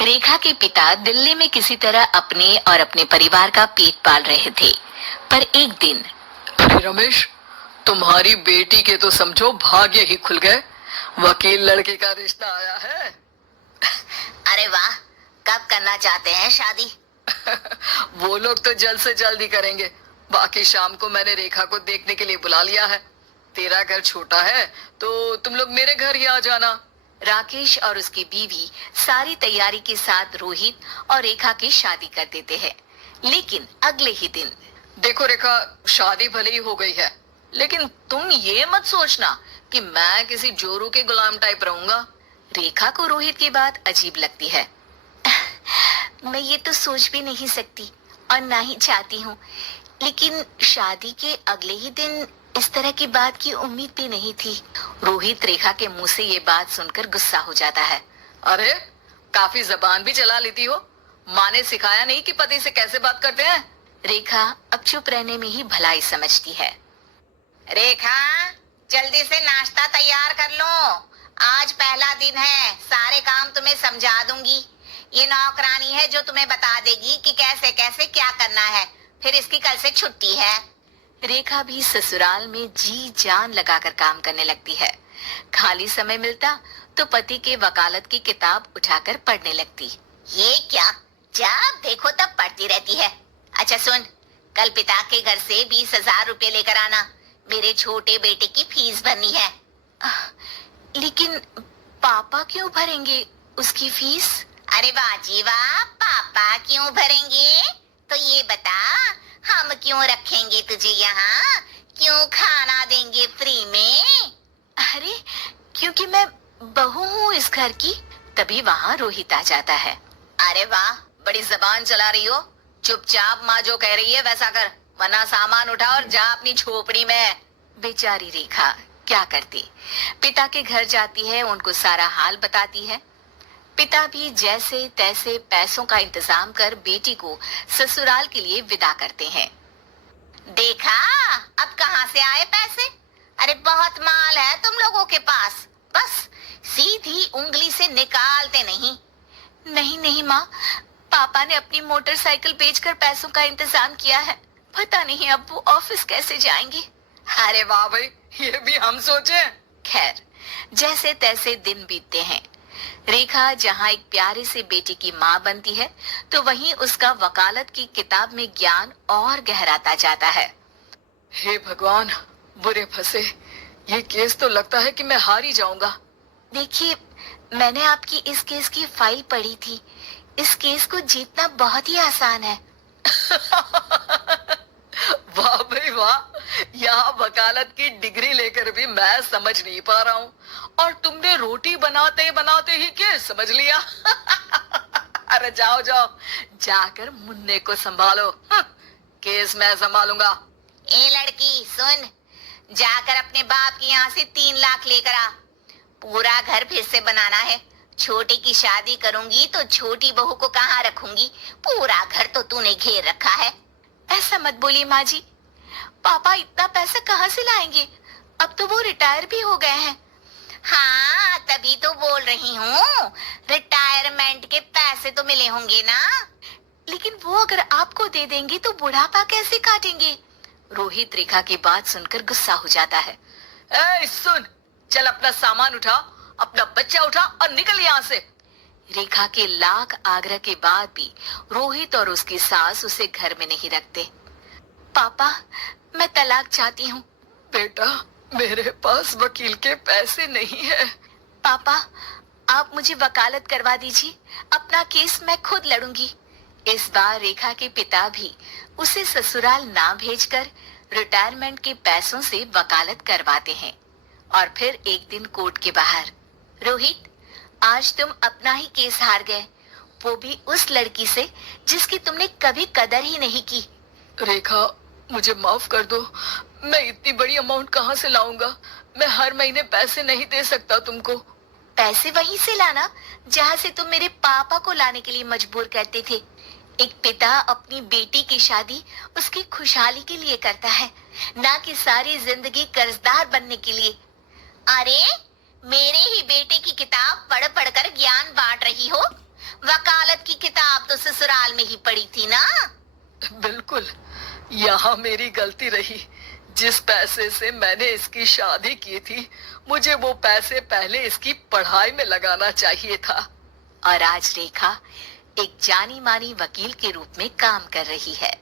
रेखा के पिता दिल्ली में किसी तरह अपने और अपने परिवार का पेट पाल रहे थे, पर एक दिन। अरे रमेश, तुम्हारी बेटी के तो समझो भाग्य ही खुल गए। वकील लड़के का रिश्ता आया है। अरे वाह, कब करना चाहते हैं शादी? वो लोग तो जल्द से जल्द ही करेंगे। बाकी शाम को मैंने रेखा को देखने के लिए बुला लिया है। तेरा घर छोटा है तो तुम लोग मेरे घर ही आ जाना। राकेश और उसकी बीवी सारी तैयारी के साथ रोहित और रेखा की शादी कर देते हैं। लेकिन अगले ही दिन। देखो रेखा, शादी भले ही हो गई है, लेकिन तुम ये मत सोचना कि मैं किसी जोरू के गुलाम टाइप रहूंगा। रेखा को रोहित की बात अजीब लगती है। मैं ये तो सोच भी नहीं सकती और ना ही चाहती हूँ, लेकिन शादी के अगले ही दिन इस तरह की बात की उम्मीद भी नहीं थी। रोहित रेखा के मुंह से ये बात सुनकर गुस्सा हो जाता है। अरे, काफी जबान भी चला लेती हो। माँ ने सिखाया नहीं कि पति से कैसे बात करते हैं? रेखा अब चुप रहने में ही भलाई समझती है। रेखा, जल्दी से नाश्ता तैयार कर लो। आज पहला दिन है, सारे काम तुम्हें समझा दूंगी। ये नौकरानी है जो तुम्हें बता देगी कि कैसे कैसे क्या करना है। फिर इसकी कल से छुट्टी है। रेखा भी ससुराल में जी जान लगाकर काम करने लगती है। खाली समय मिलता तो पति के वकालत की किताब उठाकर पढ़ने लगती। ये क्या, जब देखो तब पढ़ती रहती है। अच्छा सुन, कल पिता के घर से 20,000 रुपए लेकर आना। मेरे छोटे बेटे की फीस भरनी है। लेकिन पापा क्यों भरेंगे उसकी फीस? अरे वाह जी वाह, पापा क्यों भरेंगे? तो ये बता, हम क्यों रखेंगे तुझे यहाँ? क्यों खाना देंगे फ्री में? अरे, क्योंकि मैं बहू हूँ इस घर की। तभी वहाँ रोहित आ जाता है। अरे वाह, बड़ी जबान चला रही हो। चुपचाप माँ जो कह रही है वैसा कर, वरना सामान उठा और जा अपनी झोपड़ी में। बेचारी रेखा क्या करती, पिता के घर जाती है, उनको सारा हाल बताती है। पिता भी जैसे तैसे पैसों का इंतजाम कर बेटी को ससुराल के लिए विदा करते हैं। देखा, अब कहाँ से आए पैसे? अरे बहुत माल है तुम लोगों के पास, बस सीधी उंगली से निकालते नहीं। नहीं नहीं माँ, पापा ने अपनी मोटरसाइकिल बेचकर पैसों का इंतजाम किया है। पता नहीं अब वो ऑफिस कैसे जाएंगे। अरे वाह भाई, ये भी हम सोचे। खैर, जैसे तैसे दिन बीतते हैं। रेखा जहाँ एक प्यारे से बेटे की माँ बनती है, तो वहीं उसका वकालत की किताब में ज्ञान और गहराता जाता है। हे भगवान, बुरे फंसे। ये केस तो लगता है कि मैं हार ही जाऊंगा। देखिए, मैंने आपकी इस केस की फाइल पढ़ी थी। इस केस को जीतना बहुत ही आसान है। वाह भाई वाह, यहाँ वकालत की डिग्री लेकर भी मैं समझ नहीं पा रहा हूँ, और तुमने रोटी बनाते बनाते ही केस समझ लिया। अरे जाओ जाओ, जाकर मुन्ने को संभालो। केस मैं संभालूंगा। ए लड़की सुन, जाकर अपने बाप के यहाँ से 3 लाख लेकर आ। पूरा घर फिर से बनाना है। छोटे की शादी करूंगी तो छोटी बहू को कहाँ रखूंगी? पूरा घर तो तूने घेर रखा है। ऐसा मत बोलिए माँ जी, पापा इतना पैसा कहाँ से लाएंगे? अब तो वो रिटायर भी हो गए हैं। हाँ, तभी तो बोल रही हूँ, रिटायरमेंट के पैसे तो मिले होंगे ना। लेकिन वो अगर आपको दे देंगे तो बुढ़ापा कैसे काटेंगे? रोहित रेखा की बात सुनकर गुस्सा हो जाता है। ए सुन, चल अपना सामान उठा, अपना बच्चा उठा और निकल यहाँ से। रेखा के लाख आग्रह के बाद भी रोहित और उसकी सास उसे घर में नहीं रखते। पापा, मैं तलाक चाहती हूँ। बेटा, मेरे पास वकील के पैसे नहीं है। पापा, आप मुझे वकालत करवा दीजिए, अपना केस मैं खुद लड़ूंगी। इस बार रेखा के पिता भी उसे ससुराल ना भेजकर रिटायरमेंट के पैसों से वकालत करवाते हैं। और फिर एक दिन कोर्ट के बाहर, रोहित, आज तुम अपना ही केस हार गए, वो भी उस लड़की से जिसकी तुमने कभी कदर ही नहीं की। रेखा, मुझे माफ कर दो। मैं इतनी बड़ी अमाउंट कहाँ से लाऊंगा? मैं हर महीने पैसे नहीं दे सकता तुमको। पैसे वहीं से लाना जहाँ से तुम मेरे पापा को लाने के लिए मजबूर करते थे। एक पिता अपनी बेटी की शादी उसकी खुशहाली के लिए करता है, ना कि सारी जिंदगी कर्जदार बनने के लिए। अरे, मेरे ही बेटे की किताब पढ़ पढ़ कर ज्ञान बांट रही हो। ससुराल में ही पड़ी थी ना। बिल्कुल, यहाँ मेरी गलती रही। जिस पैसे से मैंने इसकी शादी की थी, मुझे वो पैसे पहले इसकी पढ़ाई में लगाना चाहिए था। और आज रेखा एक जानी मानी वकील के रूप में काम कर रही है।